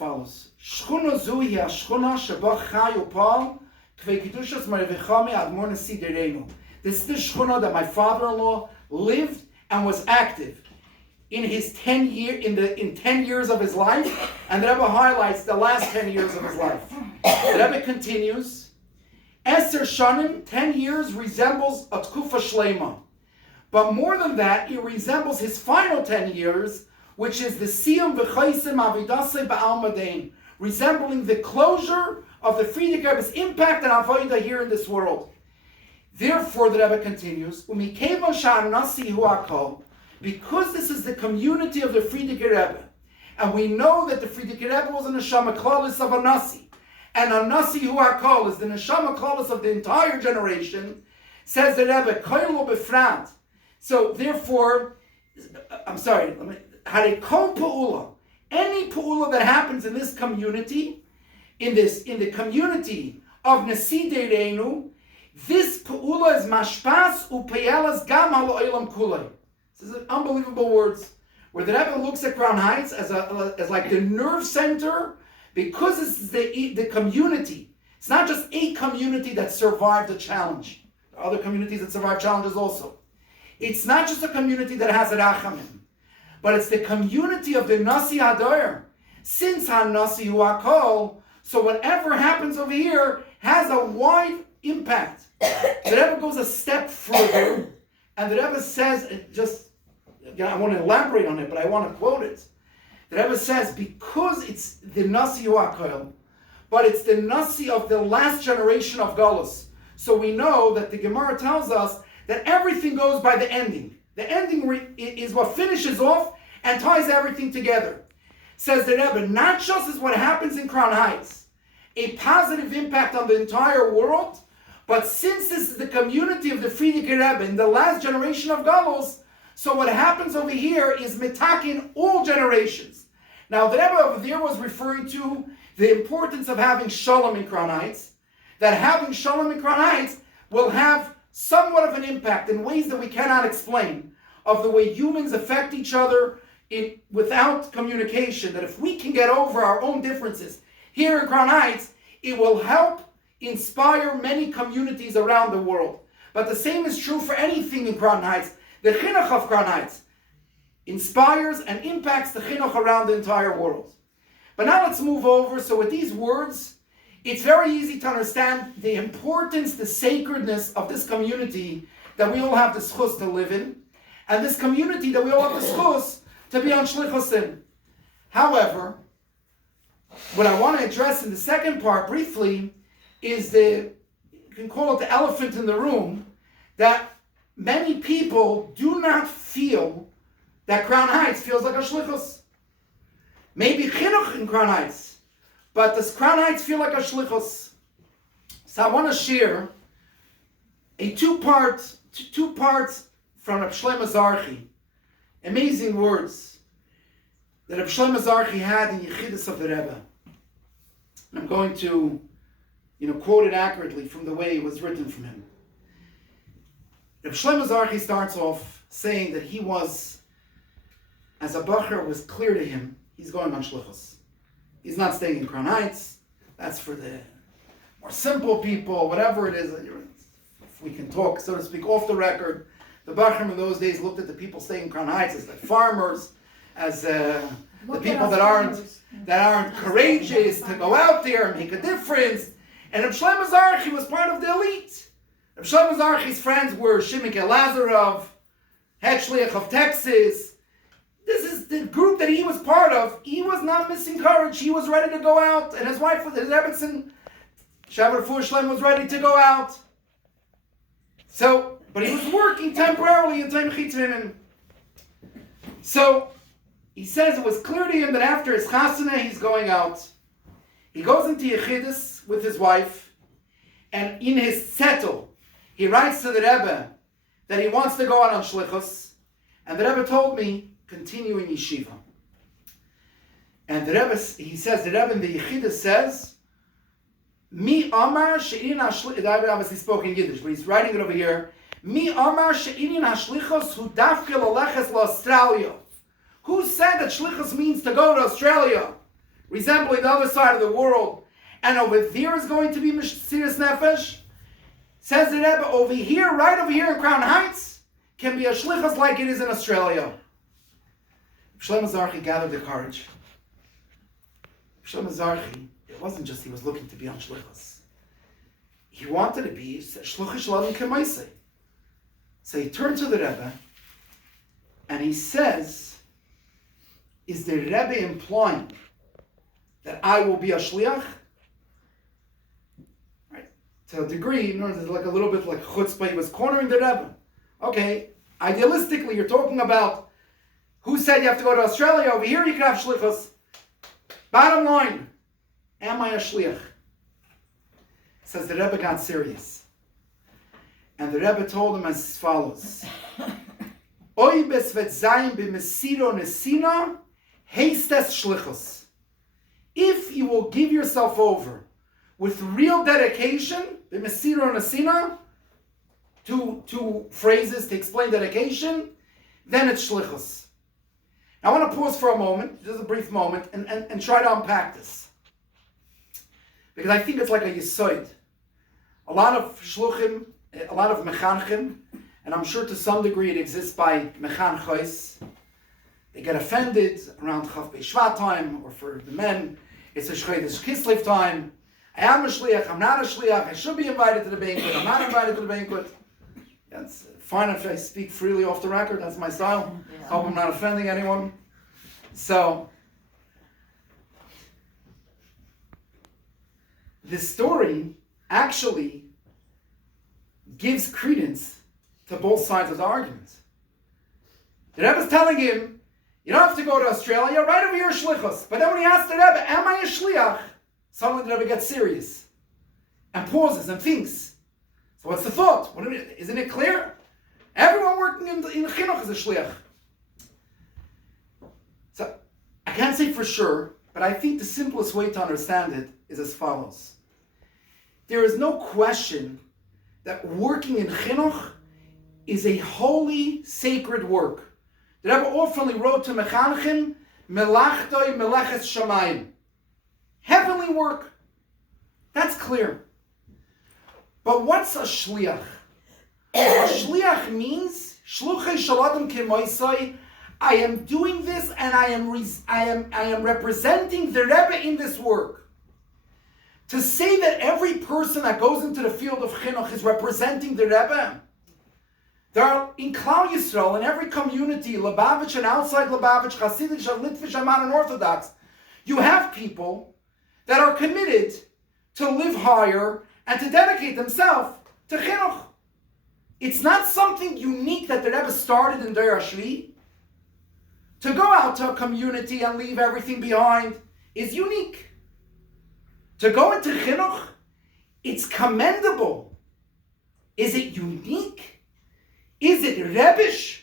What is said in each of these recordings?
follows. Shchuna zu hi hashchuna sheba chai upal kvei kedushas marvichami admor nasi derenu. This is the shchuna that my father-in-law lived and was active in his 10 years of his life, and the Rebbe highlights the last 10 years of his life. The Rebbe continues, Eser Shanim, 10 years resembles a tkufa shlema. But more than that, it resembles his final 10 years, which is the Siyum v'chaisim avidase ba'al madein, resembling the closure of the Frierdiker Rebbe's impact and avodah here in this world. Therefore, the Rebbe continues, Umikevan sha'anasi hu akol, because this is the community of the Frierdiker Rebbe, and we know that the Frierdiker Rebbe was a neshama klalis of a nasi, and a nasi hu akol is the neshama klalis of the entire generation, says the Rebbe, koilo befrat. So therefore, harikol pa'ula, any pa'ula that happens in this community, in the community of Nasi Dereinu, this pa'ula is mashpas u'peyelas gam al oilam kulei. This is unbelievable words, where the Rebbe looks at Crown Heights as like the nerve center, because this is the community. It's not just a community that survived the challenge. There are other communities that survive challenges also. It's not just a community that has a rachamim, but it's the community of the Nasi Hadoyer. Since HaNasi Hu HaKol, so whatever happens over here has a wide impact. The Rebbe goes a step further, and the Rebbe says, I want to elaborate on it, but I want to quote it. The Rebbe says, because it's the Nasi Hu HaKol, but it's the Nasi of the last generation of Galus. So we know that the Gemara tells us that everything goes by the ending. The ending is what finishes off and ties everything together. Says the Rebbe, not just is what happens in Crown Heights, a positive impact on the entire world, but since this is the community of the Frierdiker Rebbe in the last generation of Galus, so what happens over here is mitakin all generations. Now the Rebbe over there was referring to the importance of having shalom in Crown Heights, that having shalom in Crown Heights will have somewhat of an impact in ways that we cannot explain, of the way humans affect each other without communication, that if we can get over our own differences here in Crown Heights, it will help inspire many communities around the world. But the same is true for anything in Crown Heights. The Chinuch of Crown Heights inspires and impacts the Chinuch around the entire world. But now let's move over. So with these words, it's very easy to understand the importance, the sacredness of this community that we all have the Shlichus to live in, and this community that we all have the Shlichus to be on Shlichus in. However, what I want to address in the second part briefly is you can call it the elephant in the room, that many people do not feel that Crown Heights feels like a Shlichus. Maybe Chinuch in Crown Heights, but does Crown Heights feel like a Shlichus? So I want to share two parts from Reb Shlomo Zarchi. Amazing words that Reb Shlomo Zarchi had in Yechidus of the Rebbe. And I'm going to quote it accurately from the way it was written from him. Reb Shlomo Zarchi starts off saying that he was, as a bacher was clear to him, he's going on Shlichus. He's not staying in Crown Heights. That's for the more simple people, whatever it is. If we can talk, so to speak, off the record, the Bachrim in those days looked at the people staying in Crown Heights as like farmers, as the people that aren't courageous to go out there and make a difference. And Reb Shlomo Zarchi was part of the elite. Reb Shlomo Zarchi's friends were Shimon Lazarov, head shliach of Texas. This is the group that he was part of. He was not missing courage. He was ready to go out. And his wife, his Rebbetzin, Shabbat Fu Shlem, was ready to go out. So, but he was working temporarily in Time Chitzvim. So, he says it was clear to him that after his chasana, he's going out. He goes into Yechidus with his wife, and in his zettel, he writes to the Rebbe that he wants to go out on Shlichus, and the Rebbe told me, continue in yeshiva. And the Rebbe, he says, the Rebbe in the Yechidus says, Mi Amar She'inin HaShlichus, obviously spoke in Yiddish, but he's writing it over here, Mi Amar She'inin HaShlichus Hu Dafke Laleches LaAustralia. Who said that Shlichus means to go to Australia? resembling the other side of the world, and over there is going to be Mesiras Nefesh. Says the Rebbe, over here, right over here in Crown Heights, can be a Shlichus like it is in Australia. Shlomo Zarchi gathered the courage. Shlomo Zarchi, it wasn't just he was looking to be on Shlichus. He wanted to be Shlichus Shalom K'maisei. So he turned to the Rebbe, and he says, is the Rebbe implying that I will be a Shliach? Right. To a degree, there's like a little bit like chutzpah. He was cornering the Rebbe. Okay, idealistically, you're talking about who said you have to go to Australia. Over here you can have Shlichus. Bottom line, am I a Shliach? Says the Rebbe got serious. And the Rebbe told him as follows. Oy besvet zayin b'mesiro nesina, heistes Shlichus. If you will give yourself over with real dedication, b'mesiro nesina, two phrases to explain dedication, then it's Shlichus. Now I want to pause for a moment, just a brief moment, and try to unpack this. Because I think it's like a yesod. A lot of shluchim, a lot of mechanchim, and I'm sure to some degree it exists by mechanchos. They get offended around Chav B'Shvat time, or for the men, it's a Shchedesh Kislev time. I am a shliach, I'm not a shliach, I should be invited to the banquet, I'm not invited to the banquet. That's fine if I speak freely off the record, that's my style. Yeah. Hope I'm not offending anyone. So, this story actually gives credence to both sides of the argument. The Rebbe is telling him, you don't have to go to Australia, right over here Shlichus. But then when he asks the Rebbe, am I a Shliach? Suddenly the Rebbe gets serious and pauses and thinks. So what's the thought? Isn't it clear? Everyone working in Chinuch is a Shliach. So I can't say for sure, but I think the simplest way to understand it is as follows. There is no question that working in Chinuch is a holy, sacred work. The Rebbe often wrote to Mechanchim, Melachtoi Melechet Shamayim. Heavenly work. That's clear. But what's a Shliach? A Shliach means, Shluchei Shaladam Kemoisai, I am doing this and I am representing the Rebbe in this work. To say that every person that goes into the field of Chinuch is representing the Rebbe, there are in Klal Yisrael, in every community, Lubavitch and outside Lubavitch, Hasidic, Litvish, and Orthodox, you have people that are committed to live higher and to dedicate themselves to Chinuch. It's not something unique that the Rebbe started in Deir Ashvi. To go out to a community and leave everything behind is unique. To go into Chinuch, it's commendable. Is it unique? Is it Rebbish?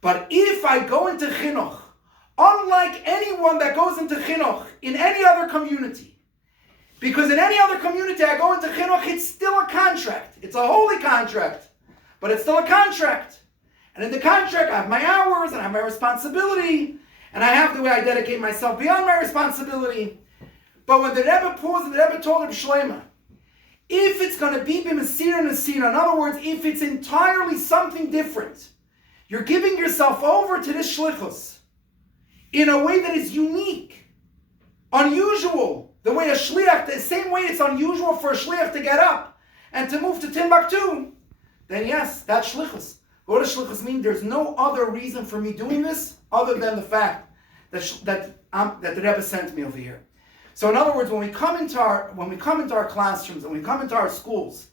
But if I go into Chinuch, unlike anyone that goes into Chinuch in any other community, because in any other community I go into Chinuch, it's still a contract. It's a holy contract, but it's still a contract. And in the contract, I have my hours, and I have my responsibility, and I have the way I dedicate myself beyond my responsibility. But when the Rebbe paused, the Rebbe told him, Shlema, if it's going to be b'mesira nesina, in other words, if it's entirely something different, you're giving yourself over to this shlichus in a way that is unique, unusual, the way a shliach, the same way it's unusual for a shliach to get up and to move to Timbuktu, then yes, that's shlichus. What does shlichus mean? There's no other reason for me doing this other than the fact that the Rebbe sent me over here. So in other words, when we come into our classrooms and we come into our schools,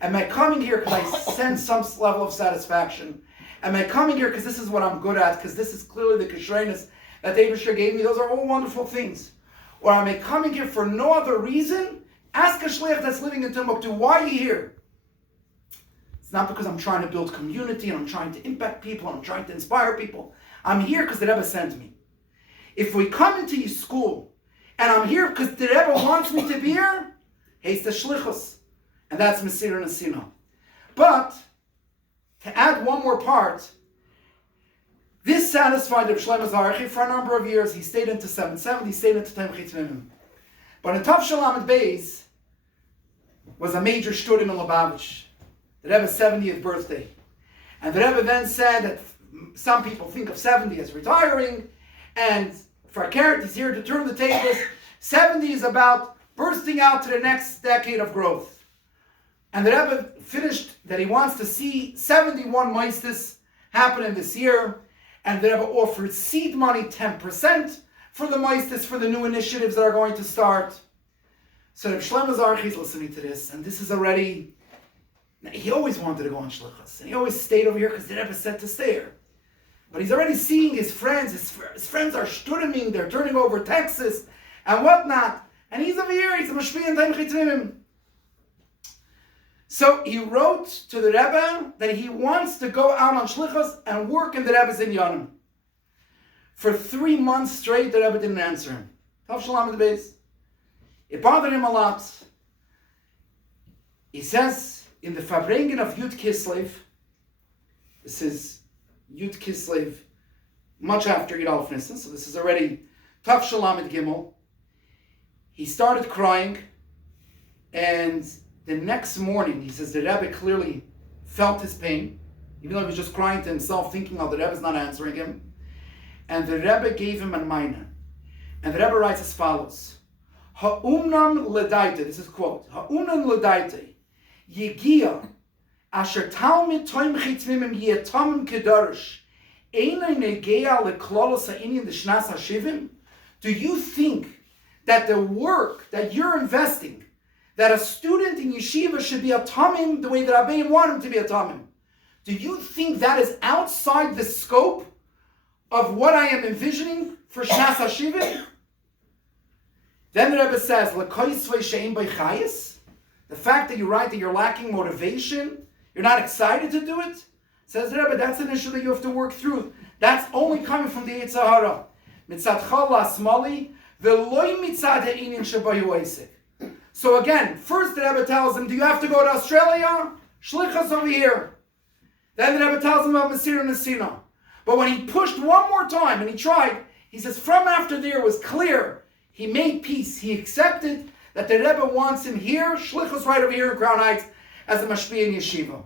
am I coming here because I sense some level of satisfaction? Am I coming here because this is what I'm good at? Because this is clearly the kishrenis that the Eibusher gave me. Those are all wonderful things. Or am I coming here for no other reason? Ask a shliach that's living in Timbuktu, why are you here? It's not because I'm trying to build community and I'm trying to impact people and I'm trying to inspire people. I'm here because the Rebbe sent me. If we come into your school and I'm here because the Rebbe wants me to be here, he's the Shlichus. And that's Mesira Nesina. But, to add one more part, This satisfied Reb Shlomo Zarchi for a number of years. He stayed into 770, he stayed into Taim Chitzmimim. But in Tav Shalom Beis was a major shturim in Lubavitch, the Rebbe's 70th birthday. And the Rebbe then said that some people think of 70 as retiring, and for a carrot, he's here to turn the tables. 70 is about bursting out to the next decade of growth. And the Rebbe finished that he wants to see 71 Moisad happen in this year, and the Rebbe offered seed money 10% for the Moisad, for the new initiatives that are going to start. So Reb Shlomo Zarchi is listening to this, and this is already, he always wanted to go on Shlichus, and he always stayed over here because the Rebbe said to stay here. But he's already seeing his friends. His friends are shturiming, they're turning over taxes and whatnot. And he's over here, he's a mashpia in Taim Chitzmimim. So he wrote to the Rebbe that he wants to go out on Shlichus and work in the Rebbe's Inyanim. For 3 months straight, the Rebbe didn't answer him. Tav Shalom Beis. It bothered him a lot. He says in the Farbrengen of Yud Kislev, this is Yud Kislev, much after Yud Aleph Nisan, so this is already Tav Shalom Gimel. He started crying, and the next morning, he says the Rebbe clearly felt his pain, even though he was just crying to himself, thinking, oh, the Rebbe's not answering him. And the Rebbe gave him a maina. And the Rebbe writes as follows: Ha'umnam ledaite, this is quote, Ha'umnam ledaite, Yegia, Asher Talmid Toim Chitzmimim Yetamim Kedarish, Einay Negea Leklolos Ha'inyan D'Shnas HaShivim. Do you think that the work that you're investing, that a student in yeshiva should be a tamim the way that Rabbeim want him to be a tamim? Do you think that is outside the scope of what I am envisioning for Shnas HaShivim? Then the Rebbe says, L'koisvei she'ein b'chayis, the fact that you write that you're lacking motivation, you're not excited to do it, says the Rebbe, that's an issue that you have to work through. That's only coming from the Yetzer Hara. Mitzadcha la'asmali, v'loi mitzad ha'inyan shebayu oisik. So again, first the Rebbe tells him, do you have to go to Australia? Shlichus over here. Then the Rebbe tells him about Masir and Nesina. But when he pushed one more time and he tried, he says from after the year was clear, he made peace. He accepted that the Rebbe wants him here, Shlichus right over here in Crown Heights, as a mashpia in yeshiva.